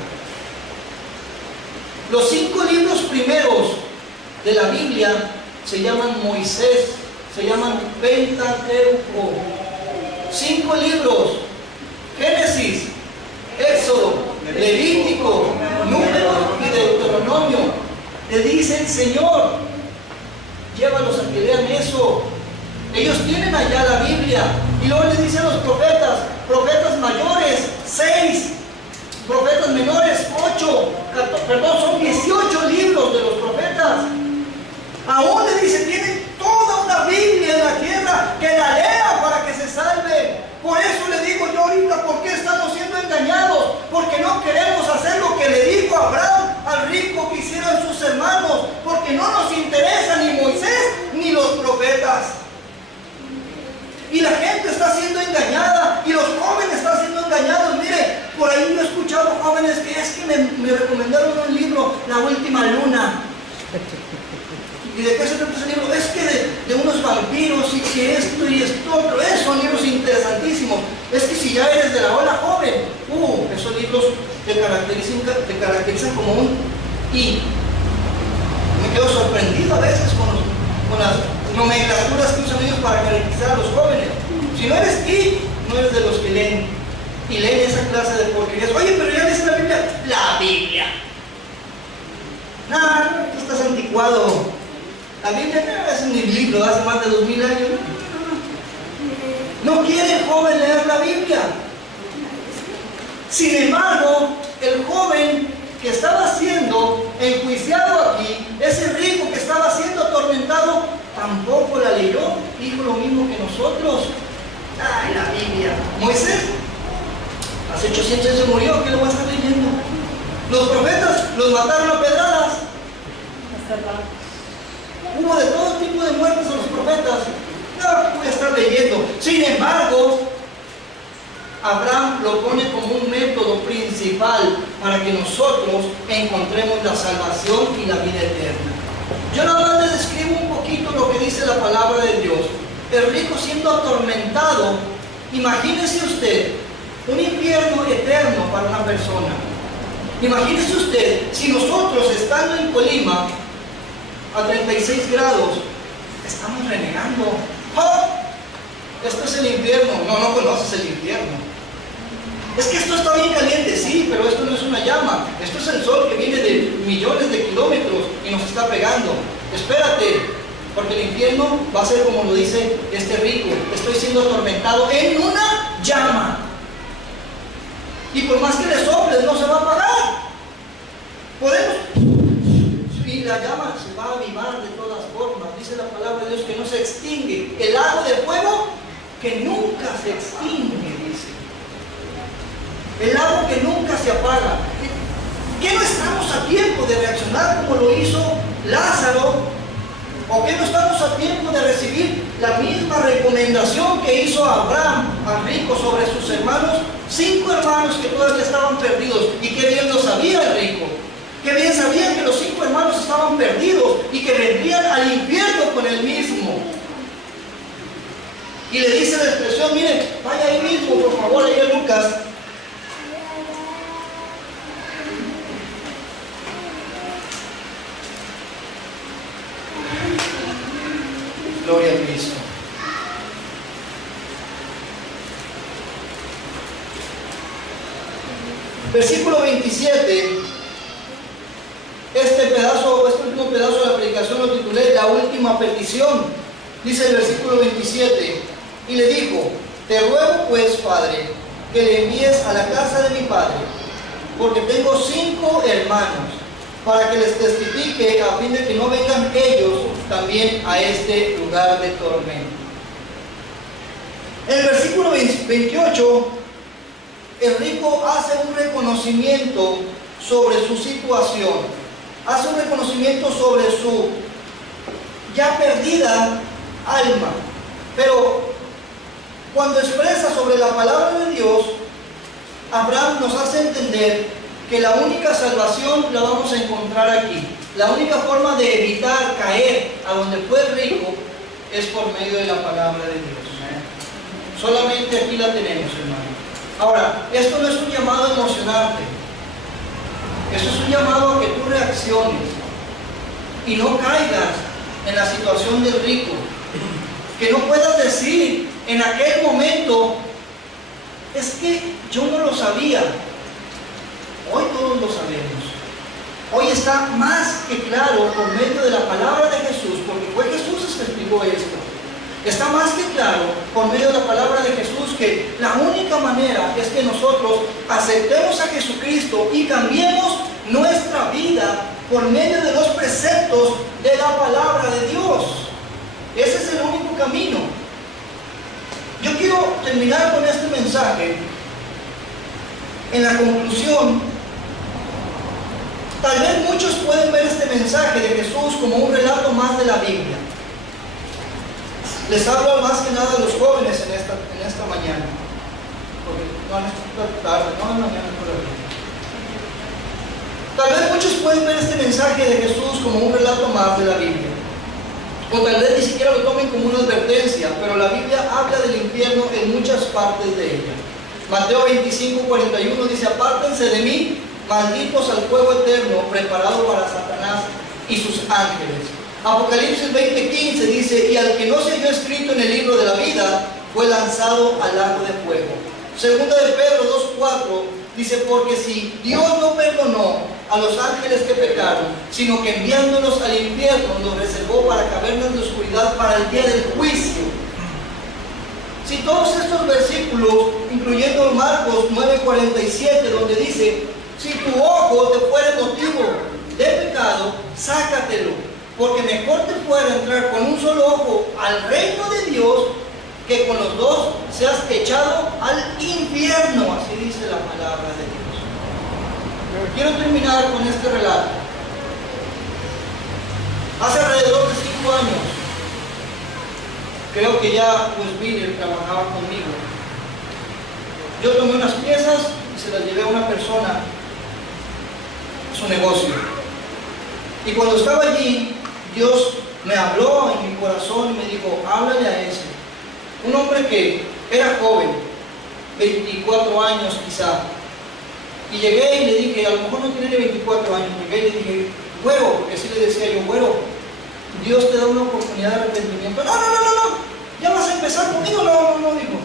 Los 5 libros primeros de la Biblia se llaman Moisés, se llaman Pentateuco. 5 libros: Génesis, Éxodo, Levítico, Números y Deuteronomio. Le dice el Señor: llévalos a que lean eso. Ellos tienen allá la Biblia. Y luego les dice a los profetas: profetas mayores, 6, profetas menores, 8, 14, perdón, son 18 libros de los profetas. Aún le dice: tienen toda una Biblia en la tierra, que la lean para que se salven. Por eso le digo yo ahorita, ¿por qué estamos siendo engañados? Porque no queremos hacer lo que le dijo Abraham al rico que hicieran sus hermanos, porque no nos interesa ni Moisés ni los profetas. Y la gente está siendo engañada, y los jóvenes están siendo engañados. Mire, por ahí yo he escuchado jóvenes que es que me recomendaron un libro, La Última Luna. ¿Y de qué se trata ese libro? Es que de unos vampiros y que esto y esto otro. Son libros interesantísimos. Es que si ya eres de la ola joven, esos libros te caracterizan como un I. Me quedo sorprendido a veces con las nomenclaturas que usan ellos para caracterizar a los jóvenes. Si no eres I, no eres de los que leen. Y leen esa clase de porquerías. Oye, pero ya dice la Biblia. La Biblia. No, tú estás anticuado. La Biblia no es un libro de hace más de 2000 años. No quiere el joven leer la Biblia. Sin embargo, el joven que estaba siendo enjuiciado aquí, ese rico que estaba siendo atormentado, tampoco la leyó. Dijo lo mismo que nosotros. Ay, la Biblia. Moisés, hace 800 años se murió, ¿qué lo va a estar leyendo? Los profetas los mataron a pedradas. Hubo de todo tipo de muertes a los profetas. No voy a estar leyendo. Sin embargo, Abraham lo pone como un método principal para que nosotros encontremos la salvación y la vida eterna. Yo nada más le describo un poquito lo que dice la palabra de Dios. El rico siendo atormentado. Imagínese usted un infierno eterno para una persona. Imagínese usted si nosotros, estando en Colima a 36 grados, estamos renegando. ¡Oh! Esto es el infierno. No conoces el infierno. Es que esto está bien caliente, sí, pero esto no es una llama. Esto es el sol que viene de millones de kilómetros y nos está pegando. Espérate, porque el infierno va a ser como lo dice este rico. Estoy siendo atormentado en una llama. Y por más que le soples, no se va a apagar. Podemos... Y la llama se va a avivar de todas formas. Dice la palabra de Dios que no se extingue. El lago de fuego que nunca se extingue, dice. El lago que nunca se apaga. ¿Qué no estamos a tiempo de reaccionar como lo hizo Lázaro? ¿O qué no estamos a tiempo de recibir la misma recomendación que hizo Abraham al rico sobre sus hermanos? 5 hermanos que todavía estaban perdidos. Y qué bien lo sabía el rico. Qué bien sabían que los 5 hermanos estaban perdidos y que vendrían al infierno con él mismo. Y le dice la expresión, miren, vaya ahí mismo, por favor, ahí a Lucas. Gloria a Cristo. Versículo 27. Este último pedazo de la predicación lo titulé La última petición. Dice el versículo 27. Y le dijo: te ruego pues, padre, que le envíes a la casa de mi padre, porque tengo 5 hermanos, para que les testifique a fin de que no vengan ellos también a este lugar de tormento. En el versículo 28, el rico hace un reconocimiento sobre su situación, hace un reconocimiento sobre su ya perdida alma. Pero cuando expresa sobre la palabra de Dios, Abraham nos hace entender que la única salvación la vamos a encontrar aquí. La única forma de evitar caer a donde fue rico es por medio de la palabra de Dios. Solamente aquí la tenemos, hermano. Ahora, esto no es un llamado a emocionarte. Esto es un llamado a que tú reacciones y no caigas en la situación del rico. Que no puedas decir en aquel momento, es que yo no lo sabía. Hoy todos lo sabemos. Hoy está más que claro por medio de la palabra de Jesús, porque fue Jesús el que explicó esto. Está más que claro por medio de la palabra de Jesús que la única manera es que nosotros aceptemos a Jesucristo y cambiemos nuestra vida por medio de los preceptos de la palabra de Dios. Ese es el único camino. Yo quiero terminar con este mensaje. En la conclusión, tal vez muchos pueden ver este mensaje de Jesús como un relato más de la Biblia. Les hablo más que nada a los jóvenes en esta mañana. Porque no es esta tarde, no es mañana todavía. Tal vez muchos pueden ver este mensaje de Jesús como un relato más de la Biblia. O tal vez ni siquiera lo tomen como una advertencia, pero la Biblia habla del infierno en muchas partes de ella. Mateo 25:41 dice: apártense de mí, malditos al fuego eterno preparado para Satanás y sus ángeles. Apocalipsis 20:15 dice: y al que no se halló escrito en el libro de la vida fue lanzado al lago de fuego. Segunda de Pedro 2:4 dice: porque si Dios no perdonó a los ángeles que pecaron, sino que enviándolos al infierno los reservó para cavernas de oscuridad para el día del juicio. Si todos estos versículos, incluyendo Marcos 9:47, donde dice: si tu ojo te fuere motivo de pecado, sácatelo, porque mejor te fuera entrar con un solo ojo al reino de Dios que con los dos seas echado al infierno. Así dice la palabra de Dios. Pero quiero terminar con este relato. Hace alrededor de 5 años, creo que ya Miller trabajaba conmigo. Yo tomé unas piezas y se las llevé a una persona a su negocio. Y cuando estaba allí, Dios me habló en mi corazón y me dijo: háblale a ese. Un hombre que era joven, 24 años quizá. Y llegué y le dije, a lo mejor no tiene 24 años, llegué y le dije: güero, porque así le decía yo, güero, Dios te da una oportunidad de arrepentimiento. No, ya vas a empezar conmigo. No, dijo.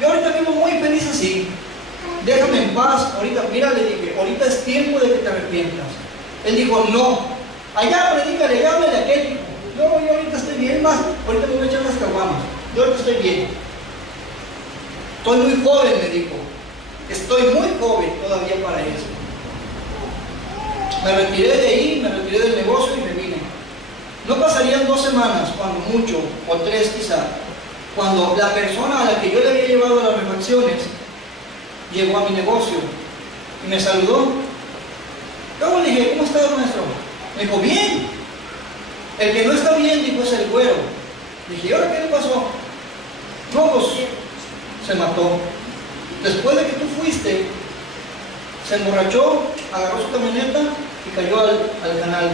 Yo ahorita vivo muy feliz así. Déjame en paz. Ahorita, mira, le dije, ahorita es tiempo de que te arrepientas. Él dijo: no. Allá, predícale, háblale a aquel. Dijo: no, yo ahorita estoy bien, más. Ahorita me voy a echar unas caguamas. Yo ahorita estoy bien. Estoy muy joven, me dijo. Estoy muy joven todavía para eso. Me retiré de ahí, me retiré del negocio y me vine. No pasarían 2 semanas, cuando mucho, o 3 quizá, cuando la persona a la que yo le había llevado las refacciones llegó a mi negocio y me saludó. Luego le dije: ¿cómo estás, maestro? Me dijo: bien. El que no está bien, dijo, es el güero. Dije: ¿y ahora qué le pasó? No, pues se mató. Después de que tú fuiste, se emborrachó, agarró su camioneta y cayó al canal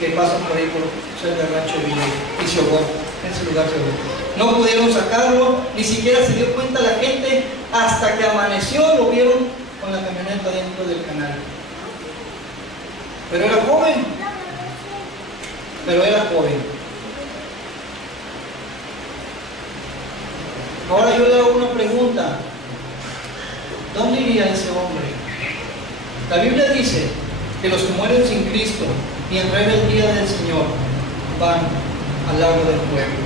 que pasa por ahí, por cerca del rancho Villa, y se ahogó. En ese lugar se ahogó. No pudieron sacarlo, ni siquiera se dio cuenta la gente, hasta que amaneció lo vieron con la camioneta dentro del canal. Pero era joven. Ahora yo le hago una pregunta: ¿dónde iría ese hombre? La Biblia dice que los que mueren sin Cristo y en el día del Señor van al lago del fuego.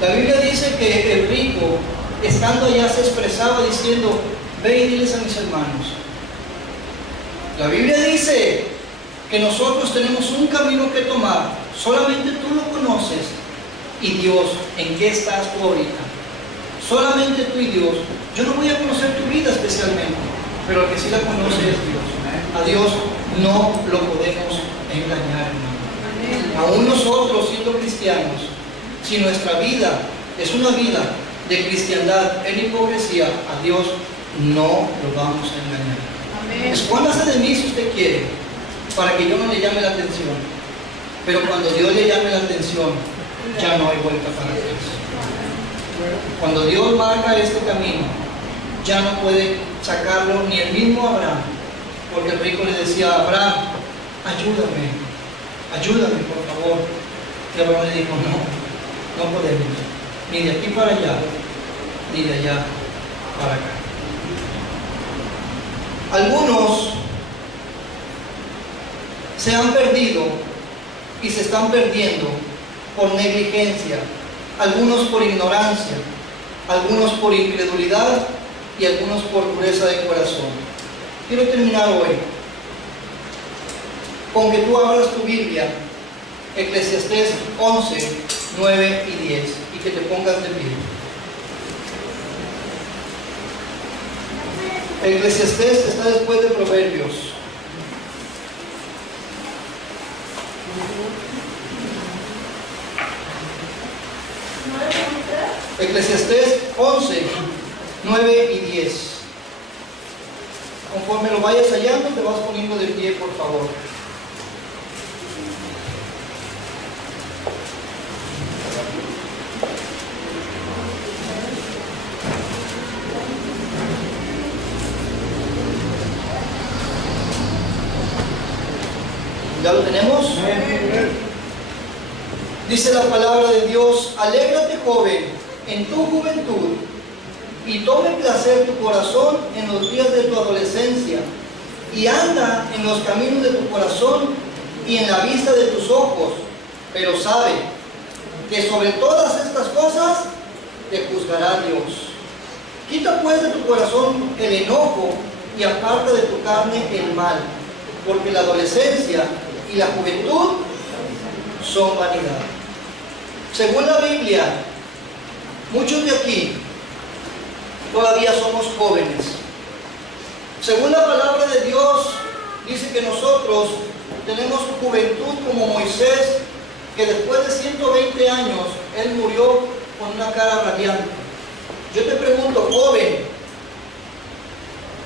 La Biblia dice que el rico, estando allá, se expresaba diciendo: ve y diles a mis hermanos. La Biblia dice que nosotros tenemos un camino que tomar. Solamente tú lo conoces. Y Dios, ¿en qué estás tú ahorita? Solamente tú y Dios. Yo no voy a conocer tu vida especialmente, pero el que sí la conoce es Dios. A Dios no lo podemos engañar, hermano. Aún nosotros, siendo cristianos, si nuestra vida es una vida de cristiandad en hipocresía, a Dios no lo vamos a engañar. Escóndase de mí si usted quiere, para que yo no le llame la atención. Pero cuando Dios le llame la atención, ya no hay vuelta para atrás. Cuando Dios marca este camino, ya no puede sacarlo ni el mismo Abraham, porque el rico le decía a Abraham, ayúdame por favor. Y Abraham le dijo, no podemos, ni de aquí para allá, ni de allá para acá. Algunos se han perdido y se están perdiendo por negligencia, algunos por ignorancia, algunos por incredulidad y algunos por dureza de corazón. Quiero terminar hoy con que tú abras tu Biblia, Eclesiastés 11, 9 y 10, y que te pongas de pie. Eclesiastés está después de Proverbios. Eclesiastés 11, 9 y 10. Conforme lo vayas hallando, te vas poniendo de pie, por favor. ¿Ya lo tenemos? Dice la palabra de Dios: alégrate, joven, en tu juventud, y tome placer tu corazón en los días de tu adolescencia, y anda en los caminos de tu corazón y en la vista de tus ojos, pero sabe que sobre todas estas cosas te juzgará Dios. Quita pues de tu corazón el enojo y aparta de tu carne el mal, porque la adolescencia y la juventud son vanidad. Según la Biblia, muchos de aquí todavía somos jóvenes. Según la palabra de Dios, dice que nosotros tenemos juventud como Moisés, que después de 120 años, él murió con una cara radiante. Yo te pregunto, joven,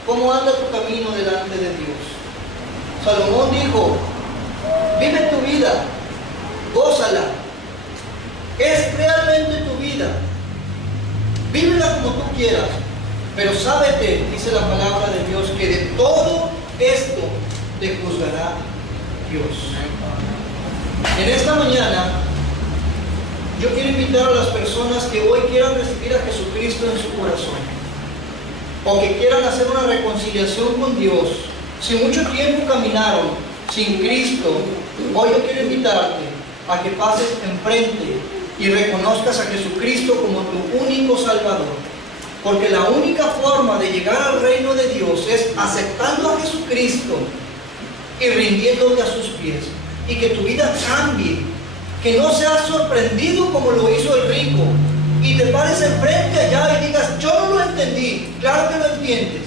¿cómo anda tu camino delante de Dios? Salomón dijo, vive tu vida, gózala. Es realmente tu vida. Vívela como tú quieras, pero sábete, dice la palabra de Dios, que de todo esto te juzgará Dios. En esta mañana, yo quiero invitar a las personas que hoy quieran recibir a Jesucristo en su corazón, o que quieran hacer una reconciliación con Dios. Si mucho tiempo caminaron sin Cristo, hoy yo quiero invitarte a que pases enfrente y reconozcas a Jesucristo como tu único Salvador. Porque la única forma de llegar al reino de Dios es aceptando a Jesucristo y rindiéndote a sus pies. Y que tu vida cambie. Que no seas sorprendido como lo hizo el rico y te pares enfrente allá y digas, yo no lo entendí. Claro que lo entiendes.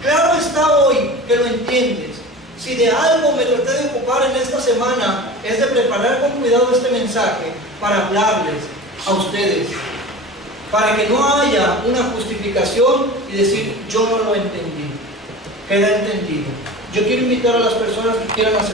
Claro está hoy que lo entiendes. Si de algo me traté de ocupar en esta semana, es de preparar con cuidado este mensaje para hablarles a ustedes, para que no haya una justificación y decir, yo no lo entendí. Queda entendido. Yo quiero invitar a las personas que quieran hacer